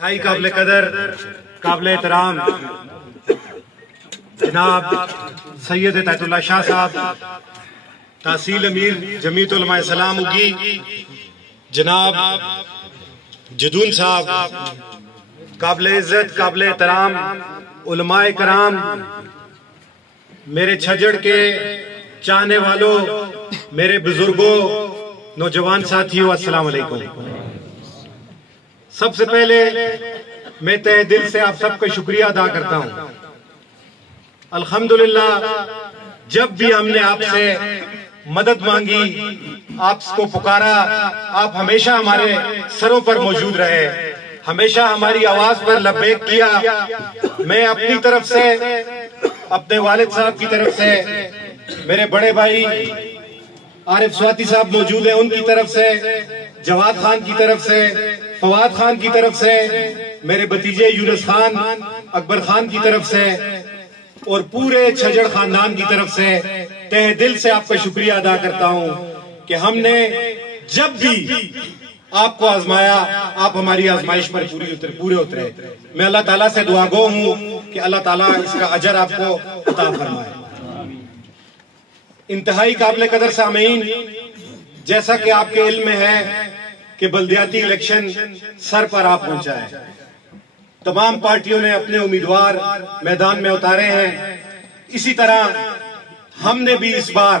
قابل قدر قابل احترام جناب سید عطیت اللہ شاہ صاحب تحصیل امیر جمعیت علماء اسلام اگی، جناب جدون صاحب قابل عزت قابل احترام علماء کرام، میرے چھجڑ کے چاہنے والوں، میرے بزرگوں، نوجوان ساتھیوں، السلام علیکم۔ سب سے پہلے میں تہ دل سے آپ سب کا شکریہ ادا کرتا ہوں۔ الحمدللہ جب بھی ہم نے آپ سے مدد مانگی، آپ کو پکارا، آپ ہمیشہ ہمارے سروں پر موجود رہے، ہمیشہ ہماری آواز پر لبیک کیا۔ میں اپنی طرف سے، اپنے والد صاحب کی طرف سے، میرے بڑے بھائی عارف سواتی صاحب موجود ہیں، ان کی طرف سے، جواد خان کی طرف سے، فواد خان کی طرف سے، میرے بھتیجے یونس خان، اکبر خان کی طرف سے، اور پورے چھجڑ خاندان کی طرف سے تہ دل سے آپ کا شکریہ ادا کرتا ہوں کہ ہم نے جب بھی آپ کو آزمایا، آپ ہماری آزمائش پر پورے اترے۔ میں اللہ تعالیٰ سے دعا گو ہوں کہ اللہ تعالیٰ اس کا اجر آپ کو عطا فرمائے۔ انتہائی قابل قدر سامعین، جیسا کہ آپ کے علم میں ہے کہ بلدیاتی الیکشن سر پر آ پہنچا ہے، تمام پارٹیوں نے اپنے امیدوار میدان میں اتارے ہیں۔ اسی طرح ہم نے بھی اس بار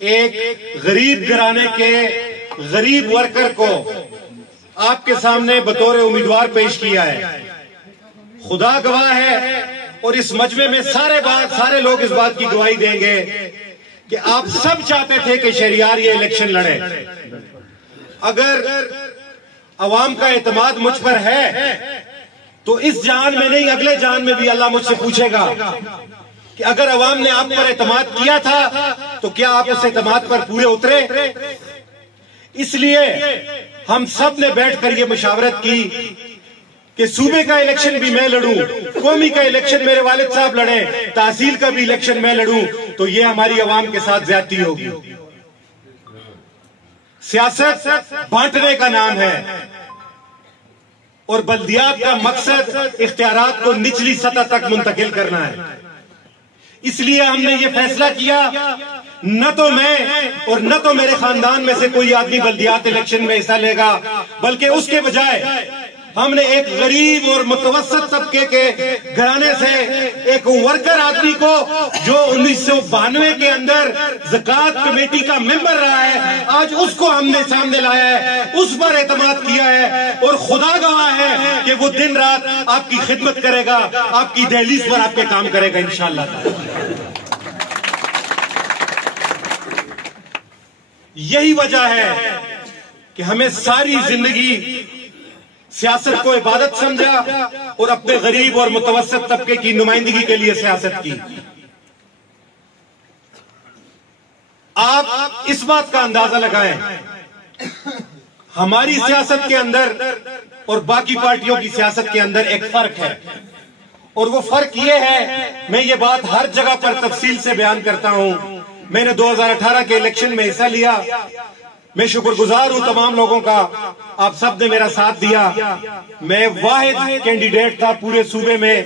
ایک غریب گھرانے کے غریب ورکر کو آپ کے سامنے بطور امیدوار پیش کیا ہے۔ خدا گواہ ہے اور اس مجمع میں سارے لوگ اس بات کی گواہی دیں گے کہ آپ سب چاہتے تھے کہ شہریار یہ الیکشن لڑے۔ اگر عوام کا اعتماد مجھ پر ہے تو اس جہان میں نہیں، اگلے جہان میں بھی اللہ مجھ سے پوچھے گا کہ اگر عوام نے آپ پر اعتماد کیا تھا تو کیا آپ اس اعتماد پر پورے اترے؟ اس لیے ہم سب نے بیٹھ کر یہ مشاورت کی کہ صوبے کا الیکشن بھی میں لڑوں، قومی کا الیکشن میرے والد صاحب لڑیں، تحصیل کا بھی الیکشن میں لڑوں، تو یہ ہماری عوام کے ساتھ زیادتی ہوگی۔ سیاست بانٹنے کا نام ہے اور بلدیات کا مقصد اختیارات کو نچلی سطح تک منتقل کرنا ہے۔ اس لیے ہم نے یہ فیصلہ کیا، نہ تو میں اور نہ تو میرے خاندان میں سے کوئی آدمی بلدیات الیکشن میں حصہ لے گا، بلکہ اس کے بجائے ہم نے ایک غریب اور متوسط طبقے کے گھرانے سے ایک ورکر آدمی کو جو 1992 کے اندر زکوٰۃ کمیٹی کا ممبر رہا ہے، آج اس کو ہم نے سامنے لایا ہے، اس پر اعتماد کیا ہے، اور خدا گواہ ہے کہ وہ دن رات آپ کی خدمت کرے گا، آپ کی دہلیز پر آپ کے کام کرے گا انشاءاللہ تعالی۔ یہی وجہ ہے کہ ہمیں ساری زندگی سیاست کو عبادت سمجھا اور اپنے غریب اور متوسط طبقے کی نمائندگی کے لیے سیاست کی۔ آپ اس بات کا اندازہ لگائیں، ہماری سیاست کے اندر اور باقی پارٹیوں کی سیاست کے اندر ایک فرق ہے، اور وہ فرق یہ ہے، میں یہ بات ہر جگہ پر تفصیل سے بیان کرتا ہوں۔ میں نے 2018 کے الیکشن میں حصہ لیا، میں شکر گزار ہوں تمام لوگوں کا، آپ سب نے میرا ساتھ دیا۔ میں واحد کینڈیڈیٹ تھا پورے صوبے میں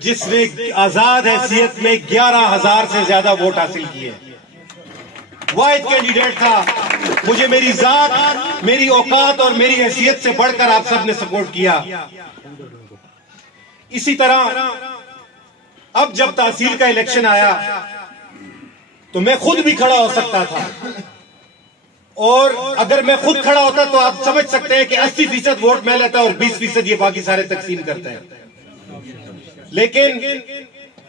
جس نے آزاد حیثیت میں 11,000 سے زیادہ ووٹ حاصل کیے، واحد کینڈیڈیٹ تھا۔ مجھے میری ذات، میری اوقات اور میری حیثیت سے بڑھ کر آپ سب نے سپورٹ کیا۔ اسی طرح اب جب تحصیل کا الیکشن آیا تو میں خود بھی کھڑا ہو سکتا تھا، اور اگر میں خود کھڑا ہوتا تو آپ سمجھ سکتے ہیں کہ 80% ووٹ میں لیتا اور 20% یہ باقی سارے تقسیم کرتے ہیں۔ لیکن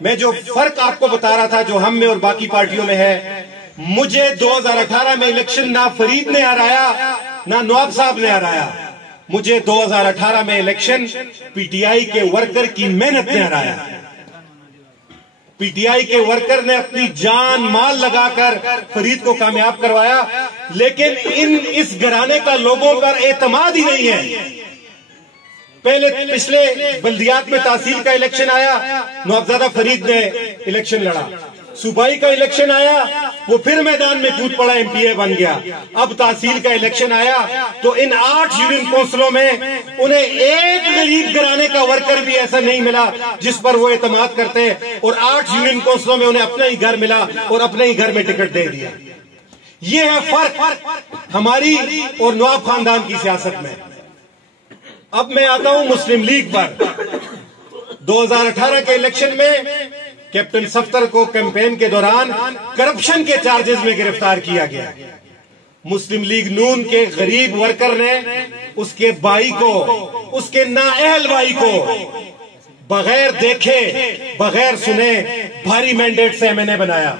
میں جو فرق آپ کو بتا رہا تھا جو ہم میں اور باقی پارٹیوں میں ہے، مجھے 2018 میں الیکشن نہ فرید نے ہرایا نہ نواب صاحب نے ہرایا، مجھے 2018 میں الیکشن پی ٹی آئی کے ورکر کی محنت نے ہرایا۔ پی ٹی آئی کے ورکر نے اپنی جان مال لگا کر فرید کو کامیاب کروایا، لیکن اس گھرانے کا لوگوں پر اعتماد ہی نہیں ہے۔ پچھلے بلدیات میں تحصیل کا الیکشن آیا، نوابزادہ فرید نے الیکشن لڑا، صوبائی کا الیکشن آیا، وہ پھر میدان میں کود پڑا, MP بن گیا. اب تحصیل کا الیکشن آیا تو ان 8 یونین کونسلوں میں انہیں ایک غریب گھرانے کا ورکر بھی ایسا نہیں ملا جس پر وہ اعتماد کرتے, اور 8 یونین کونسلوں میں انہیں اپنا ہی گھر ملا اور اپنے ہی گھر میں ٹکٹ دے دیا. یہ ہے فرق ہماری اور نواب خاندان کی سیاست میں. اب میں آتا ہوں مسلم لیگ پر. 2018 کے الیکشن میں کیپٹن صفدر کو کیمپین کے دوران کرپشن کے چارجز میں گرفتار کیا گیا. مسلم لیگ نون کے غریب ورکر نے اس کے بھائی کو, اس کے نااہل بھائی کو بغیر دیکھے بغیر سنے بھاری مینڈیٹ سے MNA بنایا,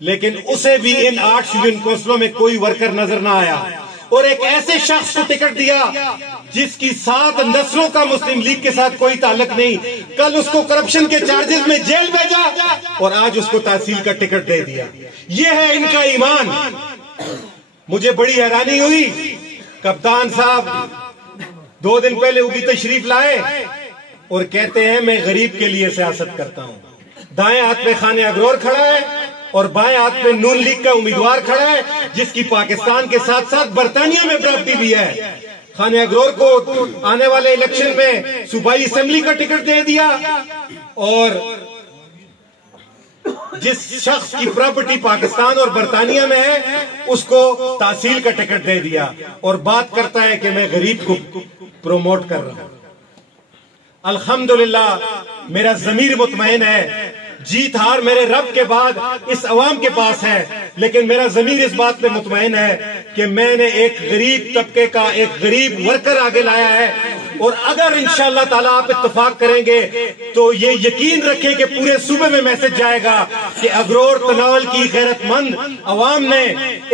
لیکن اسے بھی ان 8 یونین کونسلوں میں کوئی ورکر نظر نہ آیا, اور ایک ایسے شخص کو ٹکٹ دیا جس کی 7 نسلوں کا مسلم لیگ کے ساتھ کوئی تعلق نہیں. کل اس کو کرپشن کے چارجز میں جیل بھیجا اور آج اس کو تحصیل کا ٹکٹ دے دیا. یہ ہے ان کا ایمان. مجھے بڑی حیرانی ہوئی, کپتان صاحب 2 دن پہلے اوپی تشریف لائے اور کہتے ہیں میں غریب کے لیے سیاست کرتا ہوں. دائیں ہاتھ میں خانہ اگرور کھڑا ہے اور بائیں ہاتھ میں نون لیگ کا امیدوار کھڑا ہے جس کی پاکستان کے ساتھ ساتھ برطانیہ میں پراپرٹی بھی ہے. خانہ اگرور کو آنے والے الیکشن میں صوبائی اسمبلی کا ٹکٹ دے دیا, اور جس شخص کی پراپرٹی پاکستان اور برطانیہ میں ہے اس کو تحصیل کا ٹکٹ دے دیا, اور بات کرتا ہے کہ میں غریب کو پروموٹ کر رہا ہوں. الحمدللہ میرا ضمیر مطمئن ہے. جیت ہار میرے رب کے بعد اس عوام کے پاس ہے, لیکن میرا ضمیر اس بات پہ مطمئن ہے کہ میں نے ایک غریب طبقے کا ایک غریب ورکر آگے لایا ہے. اور اگر انشاءاللہ تعالیٰ آپ اتفاق کریں گے تو یہ یقین رکھیں کہ پورے صوبے میں میسج جائے گا کہ اگرور تناول کی غیرت مند عوام نے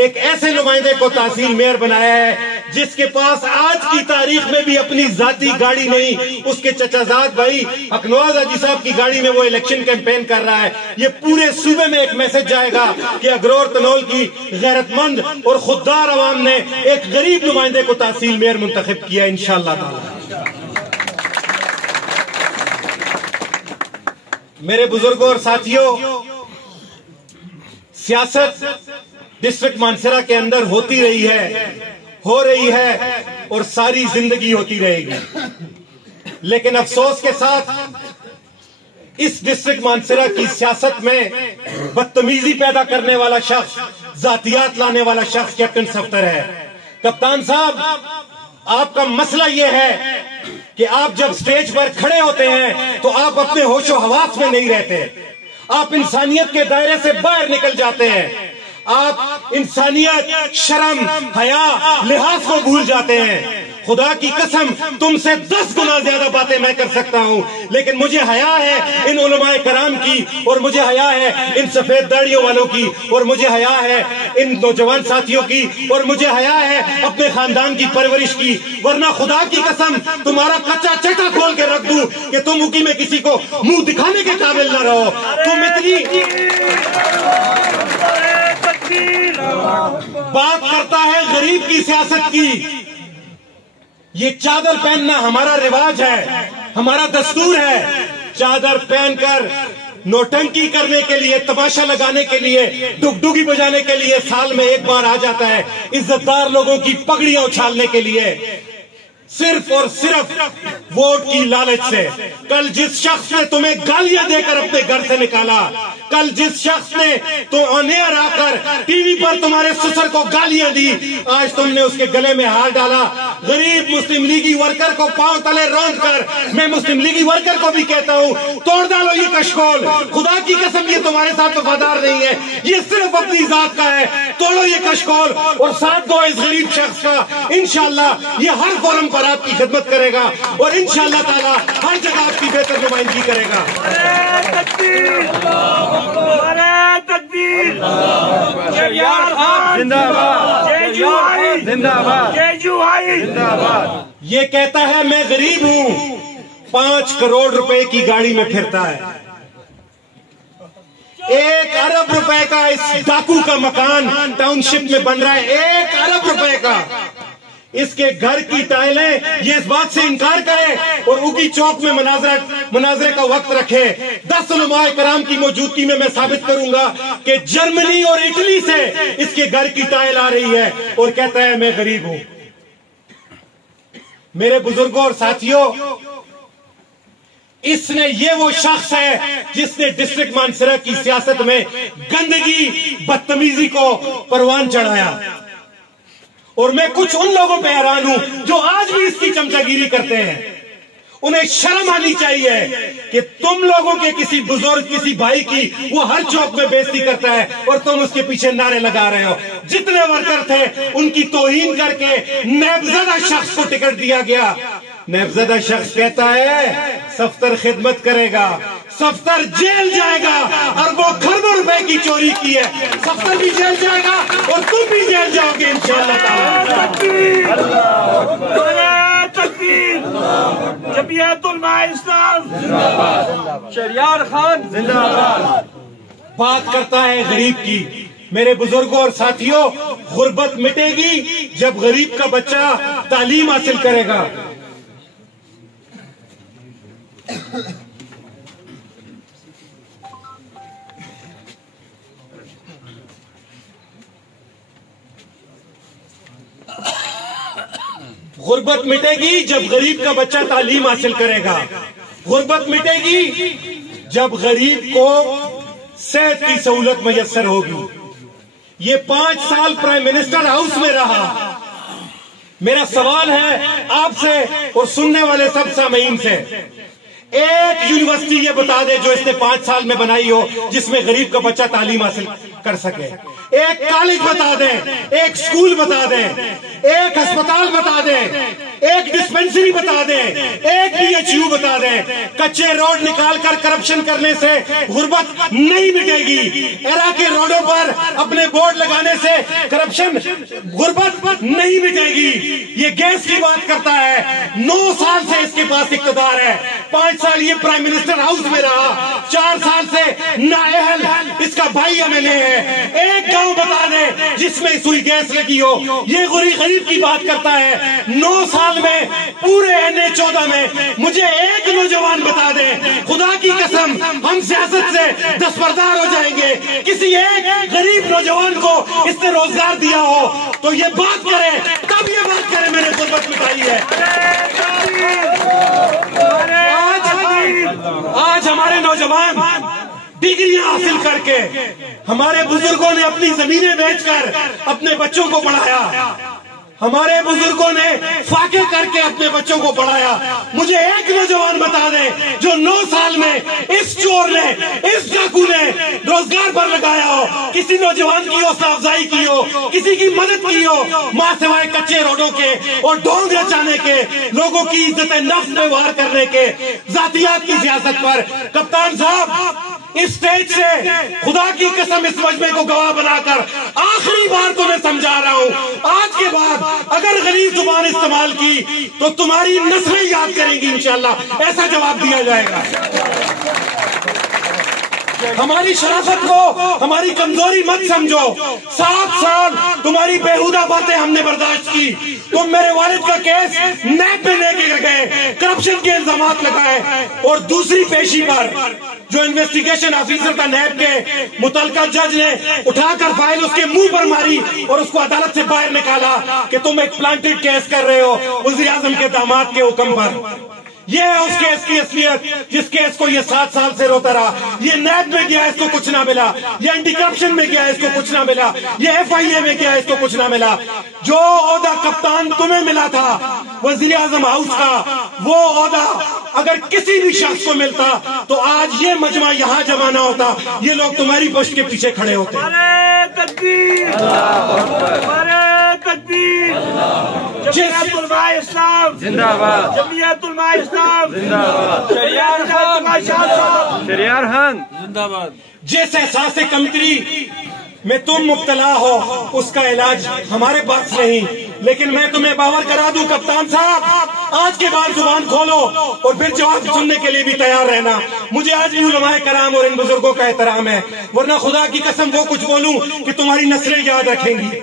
ایک ایسے نمائندے کو تحصیل میئر بنایا ہے جس کے پاس آج کی تاریخ میں بھی اپنی ذاتی گاڑی نہیں, اس کے چچا زاد بھائی حقنواز حاجی صاحب کی گاڑی میں وہ الیکشن کیمپین کر رہا ہے. یہ پورے صوبے میں ایک میسج جائے گا کہ اگرور تنول کی غیرت مند اور خوددار عوام نے ایک غریب نمائندے کو تحصیل میئر منتخب کیا انشاءاللہ تعالی. میرے بزرگوں اور ساتھیوں, سیاست ڈسٹرکٹ مانسہرہ کے اندر ہوتی رہی ہے, ہو رہی ہے اور ساری زندگی ہوتی رہے گی. لیکن افسوس کے ساتھ اس ڈسٹرکٹ مانسہرہ کی سیاست میں بدتمیزی پیدا کرنے والا شخص, ذاتیات لانے والا شخص کیپٹن صفدر ہے. کپتان صاحب, آپ کا مسئلہ یہ ہے کہ آپ جب سٹیج پر کھڑے ہوتے ہیں تو آپ اپنے ہوش و حواس میں نہیں رہتے, آپ انسانیت کے دائرے سے باہر نکل جاتے ہیں, آپ انسانیت, شرم, حیا, لحاظ کو بھول جاتے ہیں. خدا کی قسم تم سے 10 گنا زیادہ باتیں میں کر سکتا ہوں, لیکن مجھے حیا ہے ان علماء کرام کی, اور مجھے حیا ہے ان سفید داڑیوں والوں کی, اور مجھے حیا ہے ان نوجوان ساتھیوں کی, اور مجھے حیا ہے اپنے خاندان کی پرورش کی. ورنہ خدا کی قسم تمہارا کچا چٹا کھول کے رکھ دوں کہ تم اکی میں کسی کو منہ دکھانے کے قابل نہ رہو. تم اتنی بات کرتا ہے غریب کی سیاست کی. یہ چادر پہننا ہمارا رواج ہے, ہمارا دستور ہے. چادر پہن کر نوٹنکی کرنے کے لیے, تماشا لگانے کے لیے, ڈگڈگی بجانے کے لیے سال میں ایک بار آ جاتا ہے, عزت دار لوگوں کی پگڑیاں اچھالنے کے لیے, صرف اور صرف ووٹ کی لالچ سے. کل جس شخص نے تمہیں گالیاں دے کر اپنے گھر سے نکالا, کل جس شخص نے تو آن ایئر آ کر ٹی وی پر تمہارے سسر کو گالیاں دی, آج تم نے اس کے گلے میں ہار ڈالا. غریب مسلم لیگی ورکر کو پاؤں تلے روند کر, میں مسلم لیگی ورکر کو بھی کہتا ہوں توڑ ڈالو یہ کشکول. خدا کی قسم یہ تمہارے ساتھ وفادار نہیں ہے, یہ صرف اپنی ذات کا ہے. توڑو یہ کشکول اور ساتھ دو اس غریب شخص کا. انشاءاللہ یہ ہر فورم پر آپ کی خدمت کرے گا, اور انشاءاللہ تعالی ہر جگہ آپ کی بہتر نمائندگی کرے گا. یہ کہتا ہے میں غریب ہوں, 5 کروڑ روپے کی گاڑی میں پھرتا ہے, 1 ارب روپے کا اس ڈاکو کا مکان ٹاؤن شپ میں بن رہا ہے, 1 ارب روپے کا. اس کے گھر کی ٹائلیں یہ اس بات سے انکار کرے اور اگی چوک میں مناظرے کا وقت رکھے. 10 علماء کرام کی موجودگی میں ثابت کروں گا کہ جرمنی اور اٹلی سے اس کے گھر کی ٹائل آ رہی ہے اور کہتا ہے میں غریب ہوں. میرے بزرگوں اور ساتھیوں، یہ وہ شخص ہے جس نے ڈسٹرکٹ مانسہرہ کی سیاست میں گندگی بدتمیزی کو پروان چڑھایا. اور میں کچھ ان لوگوں پہ حیران ہوں جو آج بھی اس کی چمچہ گیری کرتے ہیں. انہیں شرم آنی چاہیے کہ تم لوگوں کے کسی بزرگ کسی بھائی کی وہ ہر چوک میں بےزتی کرتا ہے اور تم اس کے پیچھے نعرے لگا رہے ہو. جتنے ورکر تھے ان کی توہین کر کے نیب زدہ شخص کو ٹکٹ دیا گیا. نیب زدہ شخص کہتا ہے صفدر خدمت کرے گا، صفدر جیل جائے گا، اربوں کروڑوں روپے کی چوری کی ہے. صفدر بھی جیل جائے گا اور تم بھی جیل جاؤ گے انشاءاللہ تعالی. جمعیت علماء اسلام شہریار خان زندہ باد. بات کرتا ہے غریب کی. میرے بزرگوں اور ساتھیوں، غربت مٹے گی جب غریب کا بچہ تعلیم حاصل کرے گا. غربت مٹے گی جب غریب کا بچہ تعلیم حاصل کرے گا. غربت مٹے گی جب غریب کو صحت کی سہولت میسر ہوگی. یہ 5 سال پرائم منسٹر ہاؤس میں رہا. میرا سوال ہے آپ سے اور سننے والے سب سامعین سے، ایک یونیورسٹی یہ بتا دے جو اس نے 5 سال میں بنائی ہو جس میں غریب کا بچہ تعلیم حاصل کر سکے. ایک کالج بتا دیں، ایک سکول بتا دیں، ایک ہسپتال بتا دیں، ایک ڈسپنسری بتا دیں، ایک PHU بتا دیں. کچے روڈ نکال کر کرپشن کرنے سے غربت نہیں مٹے گی. ایرا کے روڈوں پر اپنے بورڈ لگانے سے کرپشن غربت نہیں مٹے گی. یہ گیس کی بات کرتا ہے، 9 سال سے اس کے پاس اقتدار ہے. 5 سال یہ پرائم منسٹر ہاؤس میں رہا. 4 سال سے نااہل اس کا بھائی MLA ہے. ایک گاؤں بتا دے جس میں سوئی گیس لگی ہو. یہ غریب کی بات کرتا ہے. 9 سال میں پورے NH14 میں مجھے ایک نوجوان بتا دے، خدا کی قسم ہم سیاست سے دستبردار ہو جائیں گے، کسی ایک غریب نوجوان کو اس نے روزگار دیا ہو تو یہ بات کرے، تب یہ بات کرے میں نے غربت مٹائی ہے. آج ہمارے نوجوان ڈگریاں حاصل کر کے، ہمارے بزرگوں نے اپنی زمینیں بیچ کر اپنے بچوں کو پڑھایا. ہمارے بزرگوں نے فاقے کر کے اپنے بچوں کو پڑھایا. مجھے ایک نوجوان بتا دیں جو 9 سال میں اس چور نے، اس ڈاکو نے روزگار پر لگایا ہو، کسی نوجوان کی حوصلہ افزائی کی ہو، کسی کی مدد کی ہو، ماں سوائے کچے روڈوں کے اور ڈھونگ رچانے کے، لوگوں کی عزت نفس میں وار کرنے کے، ذاتیات کی سیاست پر. کپتان صاحب، اس سٹیج سے خدا کی قسم اس مجمع کو گواہ بنا کر آخری بار تمہیں سمجھا رہا ہوں، آج کے بعد اگر غلیظ زبان استعمال کی تو تمہاری نسلیں یاد کریں گی انشاءاللہ. ایسا جواب دیا جائے گا. ہماری شرافت کو ہماری کمزوری مت سمجھو. 7 سال تمہاری بیہودہ باتیں ہم نے برداشت کی. تم میرے والد کا کیس نیب پہ لے کے گئے، کرپشن کے الزامات لگائے، اور دوسری پیشی پر جو انویسٹیگیشن آفیسر تھا نیب کے، متعلقہ جج نے اٹھا کر فائل اس کے منہ پر ماری اور اس کو عدالت سے باہر نکالا کہ تم ایک پلانٹڈ کیس کر رہے ہو وزیر اعظم کے داماد کے حکم پر. یہ ہے اس کیس کی اصلیت جس کیس کو یہ 7 سال سے روتا رہا. یہ نیب میں گیا، اس کو کچھ نہ ملا. یہ اینٹی کرپشن میں گیا، اس کو کچھ نہ ملا. یہ FIA میں گیا، اس کو کچھ نہ ملا. جو عہدہ کپتان تمہیں ملا تھا وزیر اعظم ہاؤس کا، وہ عہدہ اگر کسی بھی شخص کو ملتا تو آج یہ مجمع یہاں جمع نہ ہوتا. یہ لوگ تمہاری پشت کے پیچھے کھڑے ہوتے. جمعیت علماء اسلام زندہ باد. جمعیت علماء اسلام زندہ باد. شہریار خان زندہ باد. جس احساس کمتری میں تم مبتلا ہو اس کا علاج ہمارے پاس نہیں، لیکن میں تمہیں باور کرا دوں کپتان صاحب، آج کے بعد زبان کھولو اور پھر جواب سننے کے لیے بھی تیار رہنا. مجھے آج بھی علماء کرام اور ان بزرگوں کا احترام ہے، ورنہ خدا کی قسم وہ کچھ بولوں کہ تمہاری نسلیں یاد رکھیں گی.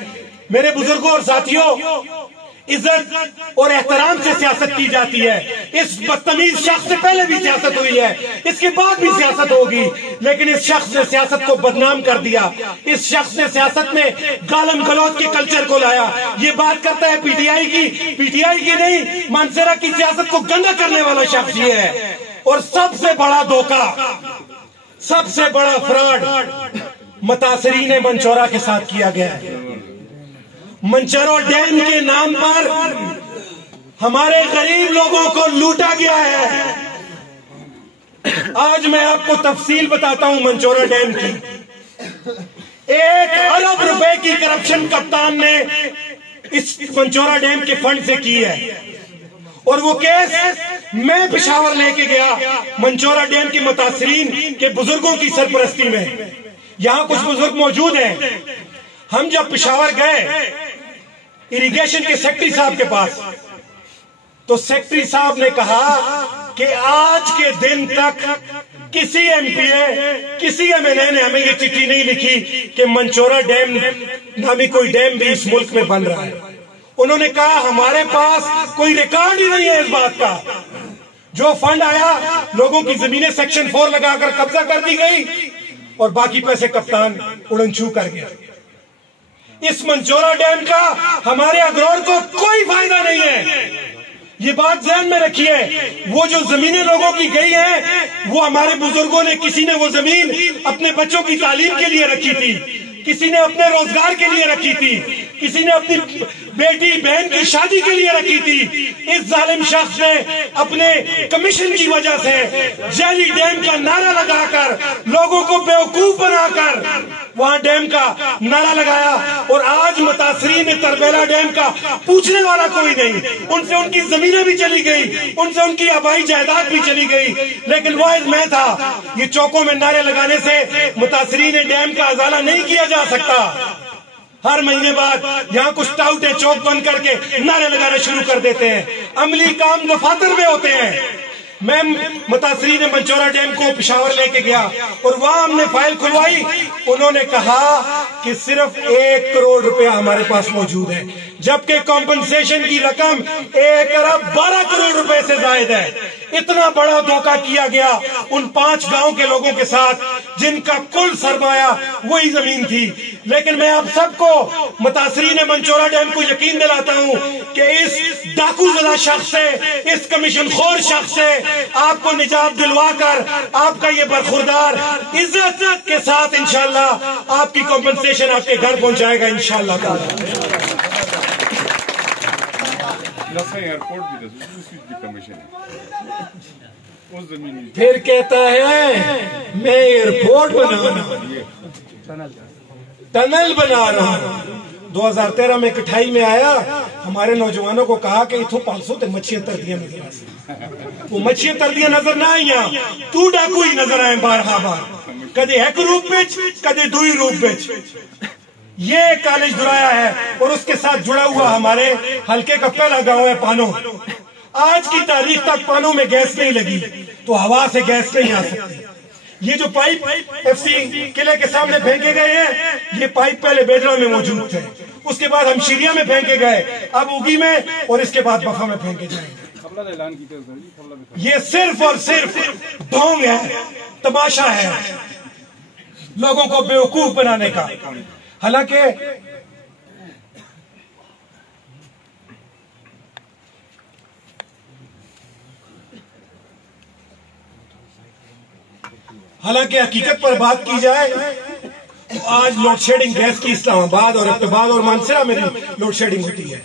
میرے بزرگوں اور ساتھیوں، عزت اور احترام سے سیاست کی جاتی ہے. اس بدتمیز شخص سے پہلے بھی سیاست ہوئی ہے, اس کے بعد بھی سیاست ہوگی, لیکن اس شخص نے سیاست کو بدنام کر دیا. اس شخص نے سیاست میں گالم گلوچ کے کلچر کو لایا. یہ بات کرتا ہے پی ٹی آئی کی نہیں, مانسہرہ کی سیاست کو گندا کرنے والا شخص یہ ہے. اور سب سے بڑا دھوکہ, سب سے بڑا فراڈ متاثرین منچورا کے ساتھ کیا گیا ہے. منچورا ڈیم کے نام پر ہمارے غریب لوگوں کو لوٹا گیا ہے. آج میں آپ کو تفصیل بتاتا ہوں منچورا ڈیم کی. 1 ارب روپے کی کرپشن کپتان نے اس منچورا ڈیم کے فنڈ سے کی ہے. اور وہ کیس میں پشاور لے کے گیا منچورا ڈیم کے متاثرین کے بزرگوں کی سرپرستی میں. یہاں کچھ بزرگ موجود ہیں. ہم جب پشاور گئے اریگیشن کے سیکٹری صاحب کے پاس, تو سیکٹری صاحب نے کہا کہ آج کے دن تک کسی ایم پی اے, کسی ایم این اے نے ہمیں یہ چٹھی نہیں لکھی کہ منچورا ڈیم نامی کوئی ڈیم بھی اس ملک میں بن رہا ہے. انہوں نے کہا ہمارے پاس کوئی ریکارڈ ہی نہیں ہے اس بات کا. جو فنڈ آیا لوگوں کی زمینیں سیکشن 4 لگا کر قبضہ کر دی گئی اور باقی پیسے کپتان اڑن چھو کر گیا. اس منچورا ڈیم کا ہمارے اگرور کو کوئی فائدہ نہیں ہے. یہ بات ذہن میں رکھیے. وہ جو زمینیں لوگوں کی گئی ہیں وہ ہمارے بزرگوں نے, کسی نے وہ زمین اپنے بچوں کی تعلیم کے لیے رکھی تھی, کسی نے اپنے روزگار کے لیے رکھی تھی, کسی نے اپنی بیٹی بہن کی شادی کے لیے رکھی تھی. اس ظالم شخص نے اپنے کمیشن کی وجہ سے جیلی ڈیم کا نعرہ لگا کر لوگوں کو بیوقوف بنا کر وہاں ڈیم کا نعرہ لگایا. اور آج متاثرین تربیلا ڈیم کا پوچھنے والا کوئی نہیں. ان سے ان کی زمینیں بھی چلی گئی, ان سے ان کی آبائی جائیداد بھی چلی گئی, لیکن واحد میں تھا. یہ چوکوں میں نعرے لگانے سے متاثرین ڈیم کا ازالہ نہیں کیا جا سکتا. ہر مہینے بعد یہاں کچھ ٹاؤٹے چوک بند کر کے نعرے لگانا شروع کر دیتے ہیں. عملی کام دفاتر میں ہوتے ہیں. میں متاثرین منچورا ڈیم کو پشاور لے کے گیا اور وہاں ہم نے فائل کھلوائی. انہوں نے کہا کہ صرف 1 کروڑ روپیہ ہمارے پاس موجود ہے, جبکہ کمپنسیشن کی رقم 1 ارب 12 کروڑ روپے سے زائد ہے. اتنا بڑا دھوکہ کیا گیا ان 5 گاؤں کے لوگوں کے ساتھ جن کا کل سرمایہ وہی زمین تھی. لیکن میں آپ سب کو, متاثرین منچورا ڈیم کو یقین دلاتا ہوں کہ اس ڈاکو زدہ شخص سے, اس کمیشن خور شخص سے آپ کو نجات دلوا کر آپ کا یہ برخوردار عزت کے ساتھ انشاءاللہ آپ کی کمپنسیشن آپ کے گھر پہنچائے گا انشاءاللہ تعالی. پھر کہتا ہے میں ایئرپورٹ بنانا, ٹنل بنا رہا ہوں. 2013 میں کٹھائی میں آیا, ہمارے نوجوانوں کو کہا کہ اتھو 500 تے مچھیاں تر دیا نظر. وہ مچھیاں تر دیا نظر نہ آئیاں, تو ڈاکو ہی نظر آئے بارہا بار, کدے ایک روپ بچ کدے دوئی روپ بچ. یہ کالج درایا ہے اور اس کے ساتھ جڑا ہوا ہمارے حلقے کا پہلا گاؤں ہے پانو. آج کی تاریخ تک پانو میں گیس نہیں لگی تو ہوا سے گیس نہیں آ سکتی. یہ جو پائپ ایف سی قلعے کے سامنے پھینکے گئے ہیں, یہ پائپ پہلے بیدرا میں موجود تھے, اس کے بعد ہم شیریا میں پھینکے گئے, اب اوگی میں, اور اس کے بعد بفا میں پھینکے جائیں گے. یہ صرف اور صرف ڈھونگ ہے, تماشا ہے لوگوں کو بیوقوف بنانے کا. حالانکہ حقیقت پر بات کی جائے تو آج لوڈ شیڈنگ گیس کی اسلام آباد اور اقتباد اور مانسہرہ میں لوڈ شیڈنگ ہوتی ہے.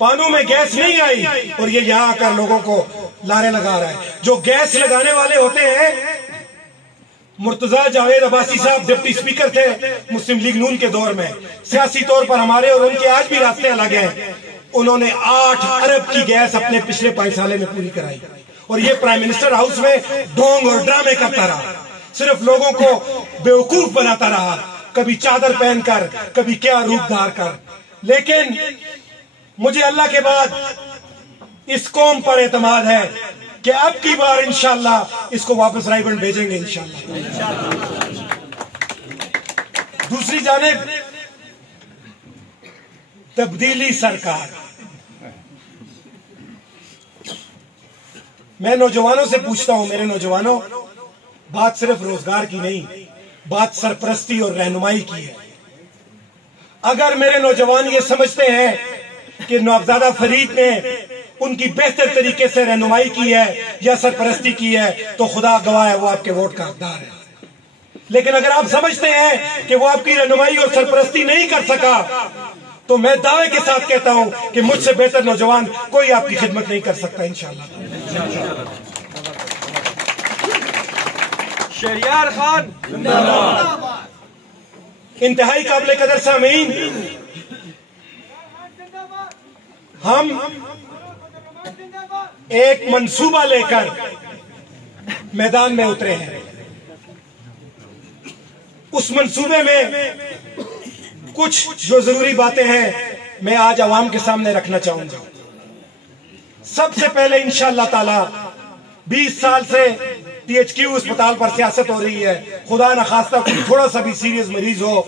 پانو میں گیس نہیں آئی اور یہ یہاں آ کر لوگوں کو لارے لگا رہا ہے. جو گیس لگانے والے ہوتے ہیں, مرتضیٰ جاوید عباسی صاحب ڈپٹی سپیکر تھے مسلم لیگ نون کے دور میں, سیاسی طور پر ہمارے اور ان کے آج بھی راستے الگ ہیں. انہوں نے 8 ارب کی گیس اپنے پچھلے 5 سالے میں پوری کرائی, اور یہ پرائم منسٹر ہاؤس میں ڈھونگ اور ڈرامے کرتا رہا, صرف لوگوں کو بیوقوف بناتا رہا, کبھی چادر پہن کر کبھی کیا روپ دھار کر. لیکن مجھے اللہ کے بعد اس قوم پر اعتماد ہے کہ اب کی بار انشاءاللہ اس کو واپس رائے بند بھیجیں گے انشاءاللہ. دوسری جانب تبدیلی سرکار, میں نوجوانوں سے پوچھتا ہوں، میرے نوجوانوں، بات صرف روزگار کی نہیں، بات سرپرستی اور رہنمائی کی ہے۔ اگر میرے نوجوان یہ سمجھتے ہیں کہ نوابزادہ فرید نے ان کی بہتر طریقے سے رہنمائی کی ہے یا سرپرستی کی ہے تو خدا گواہ ہے وہ آپ کے ووٹ کا حقدار ہے۔ لیکن اگر آپ سمجھتے ہیں کہ وہ آپ کی رہنمائی اور سرپرستی نہیں کر سکا تو میں دعوے کے ساتھ کہتا ہوں کہ مجھ سے بہتر نوجوان کوئی آپ کی خدمت نہیں کر سکتا انشاءاللہ۔ شہریار خان انتہائی قابل قدر سامعین، ہم ایک منصوبہ لے کر میدان میں اترے ہیں۔ اس منصوبے میں کچھ جو ضروری باتیں ہیں میں آج عوام کے سامنے رکھنا چاہوں گا۔ سب سے پہلے انشاءاللہ تعالی 20 سال سے THQ اسپتال پر سیاست ہو رہی ہے، خدا نخواستہ کوئی تھوڑا سا بھی سیریس مریض ہو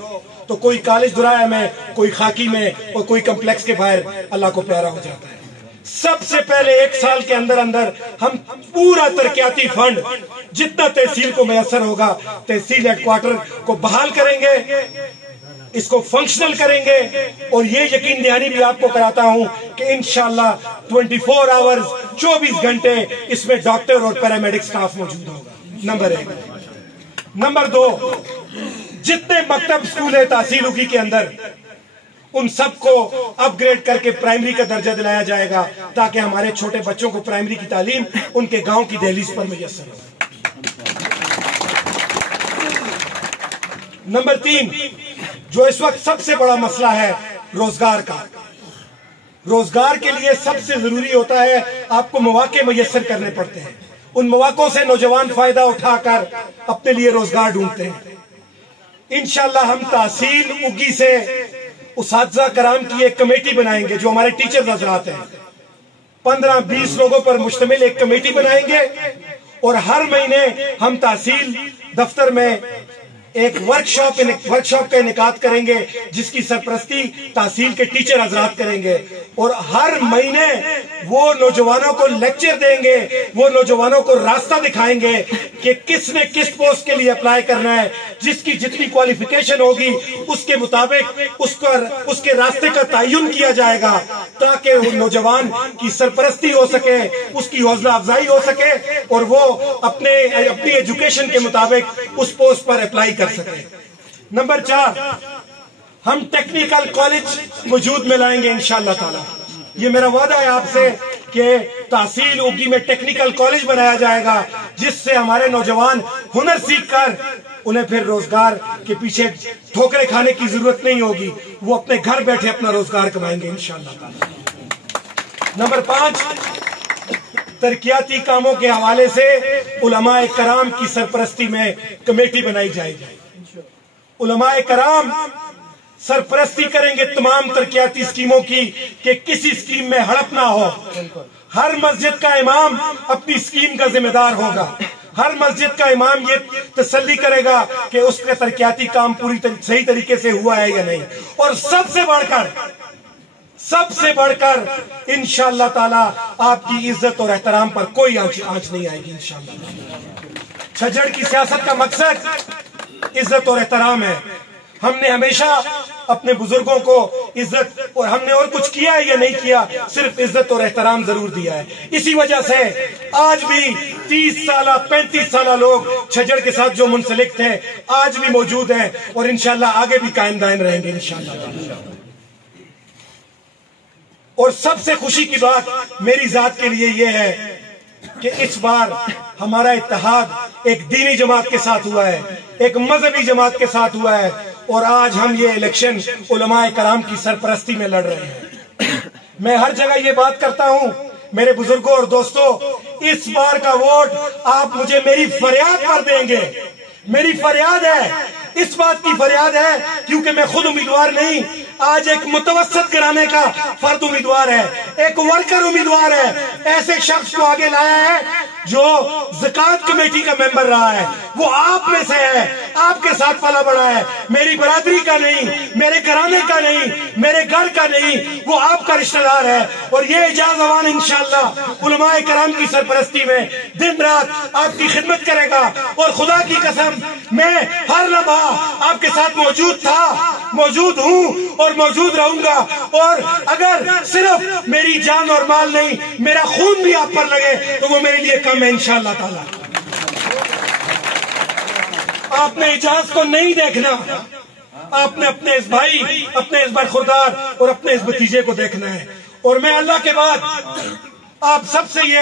تو کوئی کالج درایا میں، کوئی خاکی میں اور کوئی کمپلیکس کے باہر اللہ کو پیارا ہو جاتا ہے۔ سب سے پہلے 1 سال کے اندر ہم پورا ترقیاتی فنڈ جتنا تحصیل کو میسر ہوگا تحصیل ہیڈ کوارٹر کو بحال کریں گے، اس کو فنکشنل کریں گے، اور یہ یقین دہانی بھی آپ کو کراتا ہوں کہ انشاءاللہ 24 آورز 24 گھنٹے اس میں ڈاکٹر اور پیرامیڈک سٹاف موجود ہوگا۔ نمبر 1۔ نمبر 2، جتنے مکتب اسکول ہیں تحصیل اگی کے اندر ان سب کو اپ گریڈ کر کے پرائمری کا درجہ دلایا جائے گا تاکہ ہمارے چھوٹے بچوں کو پرائمری کی تعلیم ان کے گاؤں کی دہلیز پر میسر ہو۔ نمبر 3، جو اس وقت سب سے بڑا مسئلہ ہے روزگار کا۔ روزگار کے لیے سب سے ضروری ہوتا ہے آپ کو مواقع میسر کرنے پڑتے ہیں، ان مواقعوں سے نوجوان فائدہ اٹھا کر اپنے لیے روزگار ڈھونڈتے ہیں۔ انشاءاللہ ہم تحصیل اگی سے اساتذہ کرام کی ایک کمیٹی بنائیں گے جو ہمارے ٹیچر حضرات ہیں، 15-20 لوگوں پر مشتمل ایک کمیٹی بنائیں گے، اور ہر مہینے ہم تحصیل دفتر میں ایک ورکشاپ کا انعقاد کریں گے جس کی سرپرستی تحصیل کے ٹیچر حضرات کریں گے، اور ہر مہینے وہ نوجوانوں کو لیکچر دیں گے، وہ نوجوانوں کو راستہ دکھائیں گے کہ کس نے کس پوسٹ کے لیے اپلائی کرنا ہے، جس کی جتنی کوالیفیکیشن ہوگی اس کے مطابق اس کے راستے کا تعین کیا جائے گا تاکہ وہ نوجوان کی سرپرستی ہو سکے، اس کی حوصلہ افزائی ہو سکے اور وہ اپنی ایجوکیشن کے مطابق اس پوسٹ پر اپلائی کر سکے۔ نمبر 4، ہم ٹیکنیکل کالج وجود میں لائیں گے انشاءاللہ تعالی۔ یہ میرا وعدہ ہے آپ سے کہ تحصیل اگی میں ٹیکنیکل کالج بنایا جائے گا جس سے ہمارے نوجوان ہنر سیکھ کر انہیں پھر روزگار کے پیچھے ٹھوکریں کھانے کی ضرورت نہیں ہوگی، وہ اپنے گھر بیٹھے اپنا روزگار کمائیں گے انشاءاللہ تعالی۔ نمبر 5، ترقیاتی کاموں کے حوالے سے علماء کرام کی سرپرستی میں کمیٹی بنائی جائے گی۔ علماء کرام سرپرستی کریں گے تمام ترقیاتی اسکیموں کی کہ کسی اسکیم میں ہڑپ نہ ہو۔ ہر مسجد کا امام اپنی اسکیم کا ذمہ دار ہوگا، ہر مسجد کا امام یہ تسلی کرے گا کہ اس کا ترقیاتی کام پوری صحیح طریقے سے ہوا ہے یا نہیں، اور سب سے بڑھ کر انشاءاللہ تعالی آپ کی عزت اور احترام پر کوئی آنچ نہیں آئے گی انشاءاللہ۔ چھجڑ کی سیاست کا مقصد عزت اور احترام ہے۔ ہم نے ہمیشہ اپنے بزرگوں کو عزت، اور ہم نے اور کچھ کیا ہے یا نہیں کیا، صرف عزت اور احترام ضرور دیا ہے۔ اسی وجہ سے آج بھی 30 سالہ 35 سالہ لوگ چھجڑ کے ساتھ جو منسلک تھے آج بھی موجود ہیں اور انشاءاللہ آگے بھی قائم دائم رہیں گے انشاءاللہ۔ اور سب سے خوشی کی بات میری ذات کے لیے یہ ہے کہ اس بار ہمارا اتحاد ایک دینی جماعت کے ساتھ ہوا ہے، ایک مذہبی جماعت کے ساتھ ہوا ہے، اور آج ہم یہ الیکشن علماء کرام کی سرپرستی میں لڑ رہے ہیں۔ میں ہر جگہ یہ بات کرتا ہوں میرے بزرگوں اور دوستوں، اس بار کا ووٹ آپ مجھے میری فریاد پر دیں گے۔ میری فریاد ہے، اس بات کی فریاد ہے کیونکہ میں خود امیدوار نہیں، آج ایک متوسط گھرانے کا فرد امیدوار ہے، ایک ورکر امیدوار ہے، ایسے شخص کو آگے لایا ہے جو زکات کمیٹی کا ممبر رہا ہے وہ آپ میں سے ہے، آپ کے ساتھ پلا بڑا ہے، میری برادری کا نہیں، میرے گھرانے کا نہیں، میرے گھر کا نہیں، وہ آپ کا رشتہ دار ہے۔ اور یہ اعجاز اوان انشاءاللہ علماء کرام کی سرپرستی میں دن رات آپ کی خدمت کرے گا، اور خدا کی قسم میں ہر لمحہ آپ کے ساتھ موجود تھا، موجود ہوں اور موجود رہوں گا۔ اور اگر صرف میری جان اور مال نہیں، میرا خون بھی آپ پر لگے تو وہ میرے لیے کم ہے انشاءاللہ تعالی۔ آپ نے اعجاز کو نہیں دیکھنا، آپ نے اپنے اس بھائی، اپنے اس برخوردار اور اپنے اس بھتیجے کو دیکھنا ہے۔ اور میں اللہ کے بعد آپ سب سے یہ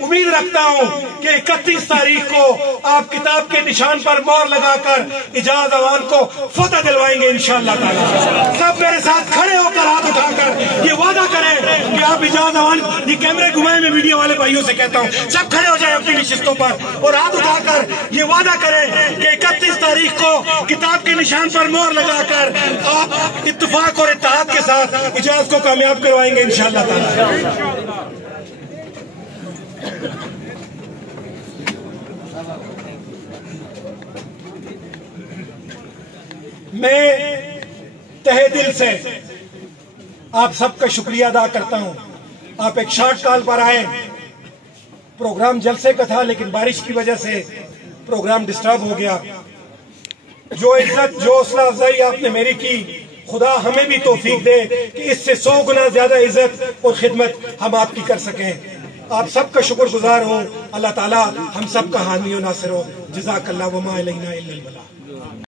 امید رکھتا ہوں کہ 31 تاریخ کو آپ کتاب کے نشان پر مور لگا کر اعجاز اوان کو فتح دلوائیں گے انشاءاللہ تعالی۔ سب میرے ساتھ کھڑے ہو کر ہاتھ اٹھا کر یہ وعدہ کریں کہ آپ اعجاز اوان، یہ کیمرے گھمائے میں ویڈیو والے بھائیوں سے کہتا ہوں، سب کھڑے ہو جائیں اپنی نشستوں پر اور ہاتھ اٹھا کر یہ وعدہ کریں کہ 31 تاریخ کو کتاب کے نشان پر مور لگا کر آپ اتفاق اور اتحاد کے ساتھ اعجاز کو کامیاب کروائیں گے انشاءاللہ تعالی۔ میں تہہ دل سے آپ سب کا شکریہ ادا کرتا ہوں۔ آپ ایک شارٹ کال پر آئے، پروگرام جلسے کا تھا لیکن بارش کی وجہ سے پروگرام ڈسٹرب ہو گیا۔ جو عزت، جو حوصلہ افزائی آپ نے میری کی، خدا ہمیں بھی توفیق دے کہ اس سے 100 گنا زیادہ عزت اور خدمت ہم آپ کی کر سکیں۔ آپ سب کا شکر گزار ہوں۔ اللہ تعالیٰ ہم سب کا حامی و ناصر ہو۔ جزاک اللہ وما علینا الا البلاغ۔